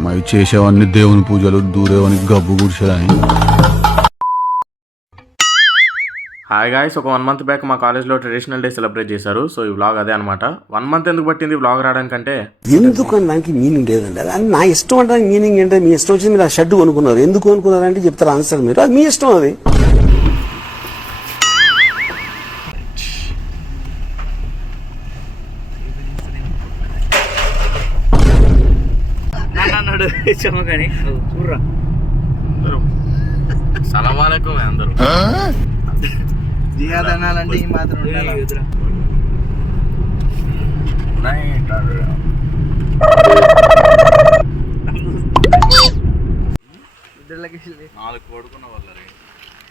అమ్మాయి చేసేవన్నీ దేవుని పూజలు, దూరేవని గబ్బు గుడిసేదని. హాయ్ గాయ్స్, ఒక 1 month బ్యాక్ మా కాలేజ్లో ట్రెడిషనల్ డే సెలబ్రేట్ చేశారు. సో ఈ వ్లాగ్ అదే అనమాట. 1 month ఎందుకు పట్టింది వ్లాగ్ రావడానికంటే, ఎందుకు అని దానికి మీనింగ్ లేదండి. అది నా ఇష్టం అంటే మీనింగ్ ఏంటంటే, మీ ఇష్టం వచ్చింది మీరు ఆ షర్ట్ కొనుక్కున్నారు, ఎందుకు కొనుక్కున్నారు అంటే చెప్తారు ఆన్సర్ మీరు, అది మీ ఇష్టం. అది సలామాలైకుం అందరూ. జిహాద్ అనాలంటే ఈ మాత్రం ఉండాలి.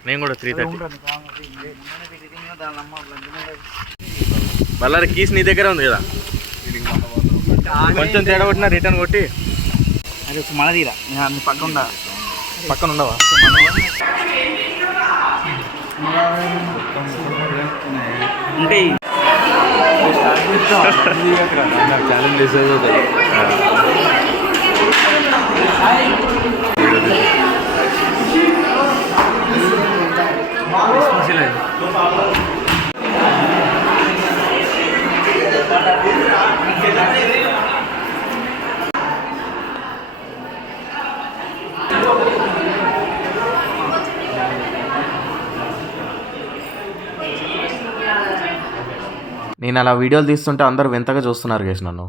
నేను కూడా 3:30. బల్లారి కీస్ నీ దగ్గర ఉంది కదా, కొంచెం తేడా కొట్టినా రిటర్న్ కొట్టి. అదే మన తీరా పక్కన ఉండవా? ఉంటాయి. నేను అలా వీడియోలు తీస్తుంటే అందరూ వింతగా చూస్తున్నారు గేస్ నన్ను.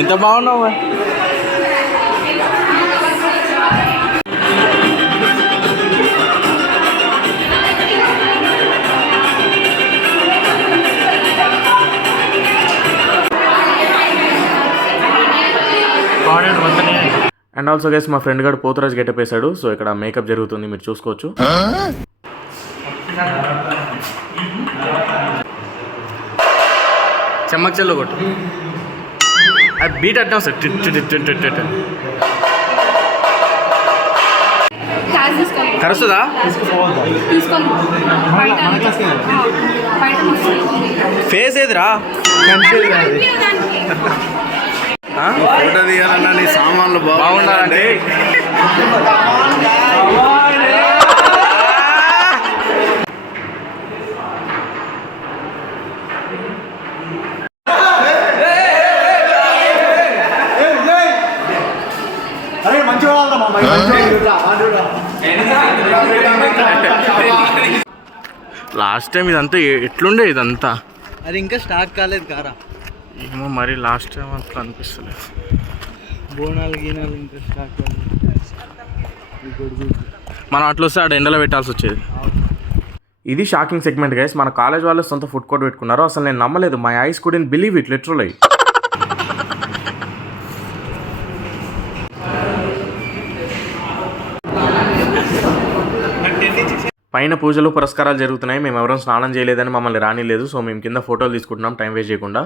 ఎంత బాగున్నావు. అండ్ ఆల్సో గైస్, మా ఫ్రెండ్ గారు పోతురాజు గెటప్ వేసాడు. సో ఇక్కడ మేకప్ జరుగుతుంది, మీరు చూసుకోవచ్చు. చెమ్మక్ చెల్లు కొట్టు, అది బీట్ అట్టాం సార్. కరుస్తుందా? ఫేస్ ఏదిరా? ఫోటో తీయాలన్నా నీ సామాన్లు బాగుండాలంటే లాస్ట్ టైం ఇదంతా ఎట్లుండే, ఇదంతా అది ఇంకా స్టార్ట్ కాలేదు కారా. ఏమో మరి లాస్ట్ టైం అట్లా అనిపిస్తలేదు. బోనాలు గీనాలు ఇంకా స్టార్ట్ కాలేదు. మనం అట్లా వస్తే ఆడ ఎండలో పెట్టాల్సి వచ్చేది. ఇది షాకింగ్ సెగ్మెంట్ గైస్. మన కాలేజ్ వాళ్ళు సొంత ఫుడ్ కోర్ట్ పెట్టుకున్నారు. అసలు నేను నమ్మలేదు. My eyes couldn't believe it literally. పైన పూజలు పురస్కారాలు జరుగుతున్నాయి. మేము ఎవరైనా స్నానం చేయలేదని మమ్మల్ని రానిలేదు. సో మేము కింద ఫోటోలు తీసుకుంటున్నాం టైం వేస్ట్ చేయకుండా.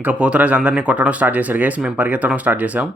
ఇంకా పోతరాజు అందరినీ కొట్టడం స్టార్ట్ చేశారు గైస్. మేము పరిగెత్తడం స్టార్ట్ చేసాం.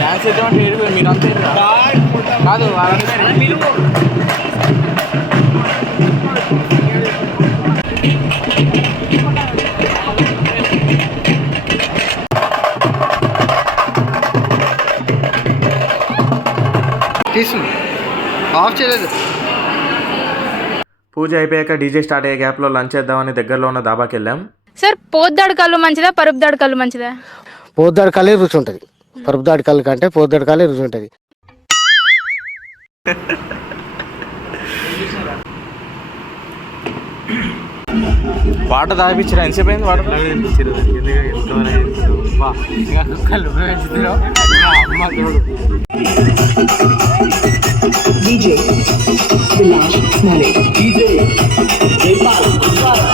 డాన్స్ చేద్దామంటే మీరు అంతే కాదు మీరు ఆఫ్ చేయలేదు. పూజ అయిపోయాక డీజే స్టార్ట్ అయ్యే గ్యాప్లో లంచ్ చేద్దామని దగ్గరలో ఉన్న దాబాకి వెళ్ళాం. సార్ పోద్దాడు కళ్ళు మంచిదా పరుపుదాడు కళ్ళు మంచిదా? పోద్దాడు కళ్ళే రుచి ఉంటుంది. పరుపుదాడు కళ్ళు కంటే పోద్దాడు కళ్ళే రుచి ఉంటుంది. వాటర్ తాగిపించారు. ఎంతసేపు అయింది వాటర్ తాగిపించారు? DJ Vilas Malik. DJ Jaypal Gujara.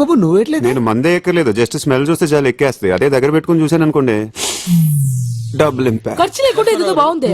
బాబు నువ్వు ఎట్లేదు? నేను మందే ఎక్కలేదు, జస్ట్ స్మెల్ చూస్తే చాలా ఎక్కేస్తాయి. అదే దగ్గర పెట్టుకుని చూసాను అనుకోండి, డబుల్ ఇంపాక్ట్. ఖర్చు లేకుండా ఏదో బాగుంది.